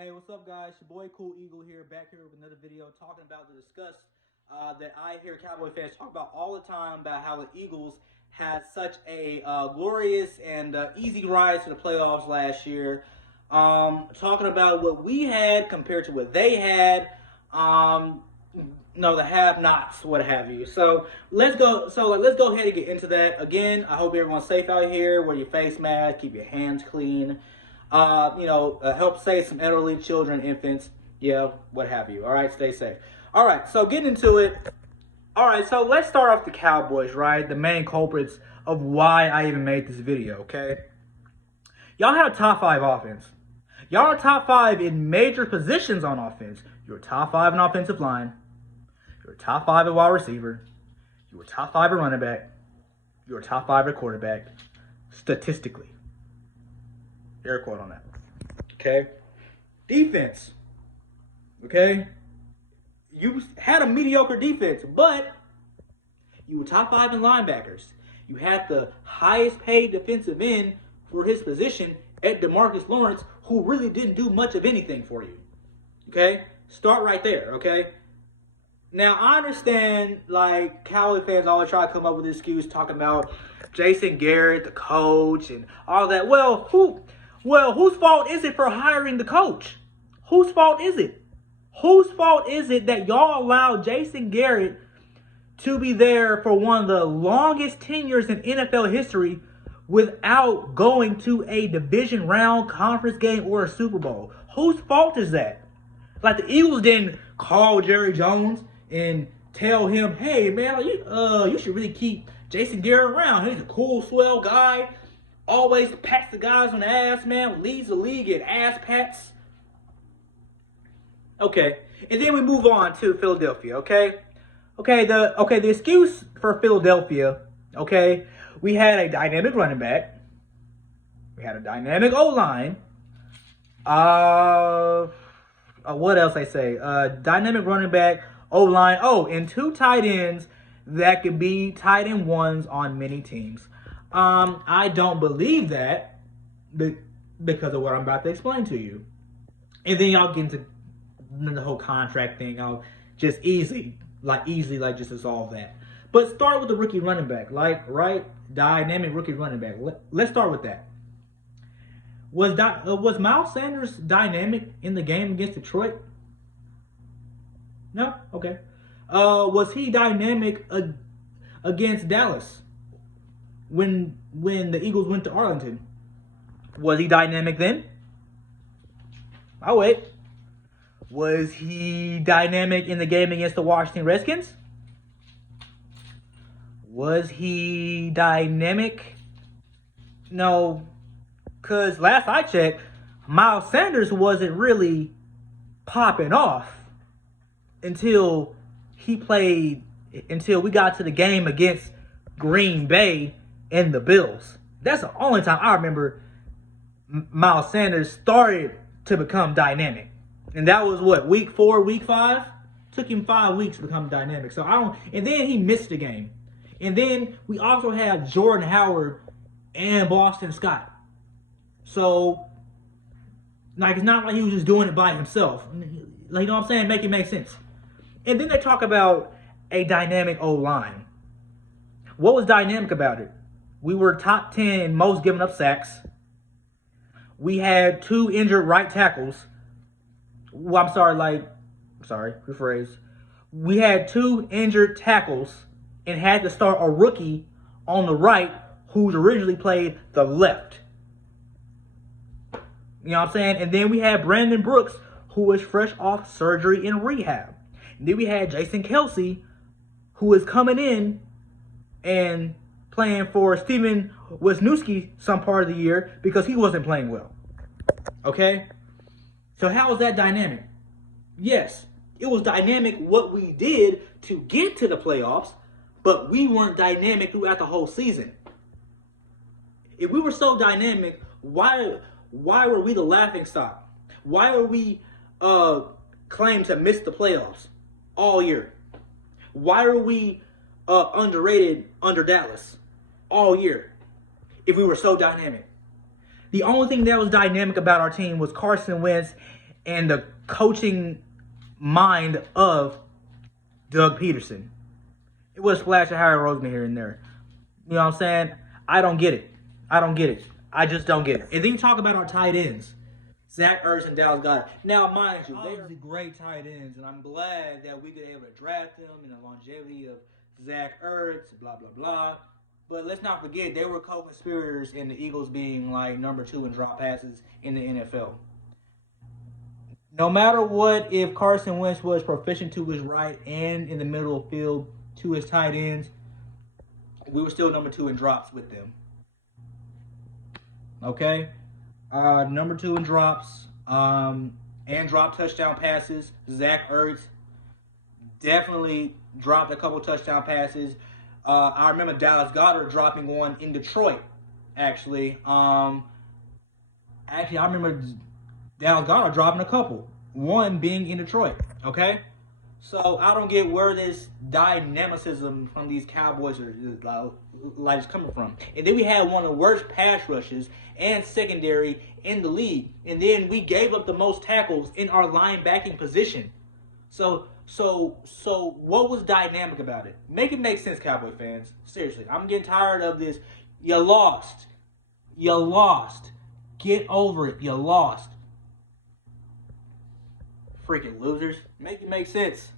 Hey, what's up, guys? Your boy Cool Eagle here, back here with another video talking about the disgust that I hear Cowboy fans talk about all the time about how the Eagles had such a glorious and easy rise to the playoffs last year. Talking about what we had compared to what they had. No, the have-nots, what have you. So let's go. Let's go ahead and get into that. Again, I hope everyone's safe out here. Wear your face mask, keep your hands clean. Help save some elderly children, infants, what have you. All right, stay safe. All right, so getting into it. All right, so let's start off the Cowboys, right? The main culprits of why I even made this video, okay? Y'all have top 5 offense. Y'all are top 5 in major positions on offense. You're top 5 in offensive line. You're top 5 at wide receiver. You were top 5 at running back. You were top 5 at quarterback, statistically. Air quote on that. Okay. Defense. Okay. You had a mediocre defense, but you were top 5 in linebackers. You had the highest paid defensive end for his position at DeMarcus Lawrence, who really didn't do much of anything for you. Okay. Start right there. Okay. Now, I understand, like, Cowboy fans always try to come up with an excuse talking about Jason Garrett, the coach, and all that. Well, whose fault is it for hiring the coach? Whose fault is it? Whose fault is it that y'all allowed Jason Garrett to be there for one of the longest tenures in NFL history without going to a division round conference game or a Super Bowl? Whose fault is that? Like, the Eagles didn't call Jerry Jones and tell him, hey, man, you should really keep Jason Garrett around. He's a cool, swell guy. Always pats the guys on the ass, man. Leads the league in ass pats. Okay. And then we move on to Philadelphia, okay? The excuse for Philadelphia, okay? We had a dynamic running back. We had a dynamic O-line. What else I say? Dynamic running back, O-line. Oh, and 2 tight ends that could be tight end ones on many teams. I don't believe that because of what I'm about to explain to you. And then y'all get into the whole contract thing. I'll just easily just resolve that. But start with the rookie running back, dynamic rookie running back. Let's start with that. Was Miles Sanders dynamic in the game against Detroit? No? Okay. Was he dynamic against Dallas? When the Eagles went to Arlington, was he dynamic then? I'll wait. Was he dynamic in the game against the Washington Redskins? Was he dynamic? No, because last I checked, Miles Sanders wasn't really popping off until we got to the game against Green Bay and the Bills. That's the only time I remember Miles Sanders started to become dynamic. And that was what, week 4, week 5? Took him 5 weeks to become dynamic. And then he missed the game. And then we also had Jordan Howard and Boston Scott. So, it's not like he was just doing it by himself. You know what I'm saying? Make it make sense. And then they talk about a dynamic O-line. What was dynamic about it? We were top 10 in most given up sacks. We had 2 injured right tackles. Well, rephrase. We had 2 injured tackles and had to start a rookie on the right who's originally played the left. You know what I'm saying? And then we had Brandon Brooks, who was fresh off surgery in rehab. And then we had Jason Kelsey, who was coming in and playing for Steven Wisniewski some part of the year because he wasn't playing well. Okay? So how was that dynamic? Yes, it was dynamic what we did to get to the playoffs, but we weren't dynamic throughout the whole season. If we were so dynamic, why were we the laughingstock? Why were we claimed to miss the playoffs all year? Why were we underrated under Dallas all year if we were so dynamic? The only thing that was dynamic about our team was Carson Wentz and the coaching mind of Doug Peterson. It was a splash of Harry Roseman here and there. You know what I'm saying? I don't get it. I just don't get it. And then you talk about our tight ends, Zach Ertz and Dallas Goedert. Now, mind you, they are great tight ends, and I'm glad that we could be able to draft them and the longevity of Zach Ertz, blah, blah, blah. But let's not forget, they were co-conspirators in the Eagles being like number 2 in drop passes in the NFL. No matter what, if Carson Wentz was proficient to his right and in the middle of the field to his tight ends, we were still number 2 in drops with them. Okay? Number 2 in drops and drop touchdown passes. Zach Ertz definitely dropped a couple touchdown passes. I remember Dallas Goedert dropping one in Detroit, actually. I remember Dallas Goedert dropping a couple. One being in Detroit, okay? So I don't get where this dynamicism from these Cowboys is coming from. And then we had one of the worst pass rushes and secondary in the league. And then we gave up the most tackles in our linebacking position. So what was dynamic about it? Make it make sense, Cowboy fans. Seriously, I'm getting tired of this. You lost. Get over it. You lost. Freaking losers. Make it make sense.